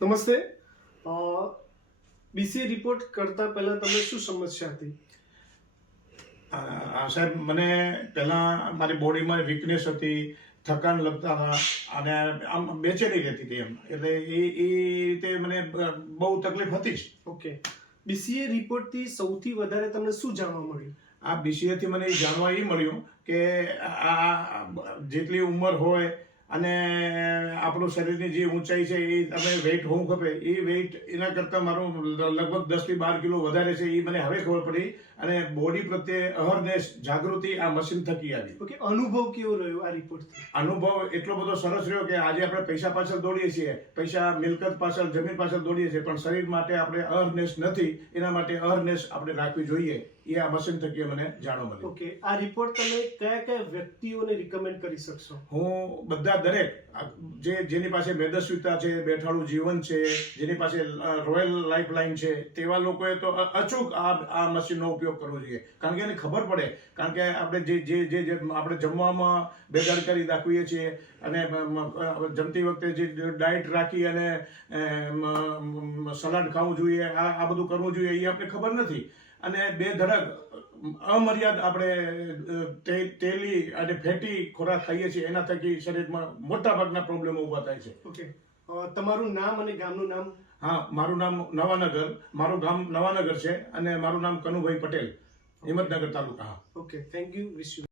નમસ્તે. BCA report કરતા પહેલા તમને શું સમસ્યા હતી? સાહેબ, મને પહેલાં મારી બોડીમાં વીકનેસ હતી, થકાન લગતા હતા અને આમ બેચેની રહેતી હતી એમ. એટલે એ રીતે મને બહુ તકલીફ હતી જ. ઓકે. બીસીએ રિપોર્ટથી સૌથી વધારે તમને શું જાણવા મળ્યું? આ બીસીએથી મને એ જાણવા એ મળ્યું કે આ જેટલી ઉંમર હોય અને આપણું શરીરની જે ઊંચાઈ છે એ તમે વેઇટ હોવું ખપે એ વેઇટ એના કરતાં મારું લગભગ 10 થી 12 કિલો વધારે છે એ મને હવે ખબર પડી. અને બોડી પ્રત્યે અવેરનેસ, જાગૃતિ આ મશીન થકી આવી. ઓકે. અનુભવ કેવો રહ્યો આ રિપોર્ટથી? અનુભવ એટલો બધો સરસ રહ્યો કે આજે આપણે પૈસા પાછળ દોડીએ છીએ, પૈસા મિલકત પાછળ, જમીન પાછળ દોડીએ છીએ, પણ શરીર માટે આપણે અવેરનેસ નથી. એના માટે અવેરનેસ આપણે રાખવી જોઈએ એ આ મશીન થકી મને જાણવા મળ્યું. ઓકે. આ રિપોર્ટ તમે કયા કયા વ્યક્તિઓને રિકમેન્ડ કરી શકશો? હું દરેક જેની પાસે મેદસ્વીતા છે, બેઠાડું જીવન છે, જેની પાસે રોયલ લાઈફ લાઈન છે, તેવા લોકોએ તો અચૂક આ મશીનનો ઉપયોગ કરવો જોઈએ. કારણ કે એને ખબર પડે. કારણ કે આપણે જે આપણે જમવામાં બેદરકારી દાખવીએ છીએ અને જમતી વખતે જે ડાયટ રાખી અને સલાડ ખાવું જોઈએ, આ બધું કરવું જોઈએ, એ આપણે ખબર નથી. અને બેધડક અમર્યાદ આપણે તેલી અને ફેટી ખોરાક ખાઈએ છીએ, એના થકી શરીરમાં મોટા ભાગના પ્રોબ્લેમો ઊભા થાય છે. ઓકે. તમારું નામ અને ગામનું નામ? હા, મારું નામ નવાનગર, મારું ગામ નવાનગર છે અને મારું નામ Kanubhai Patel, Himmatnagar taluka. Okay. Thank you. Wish you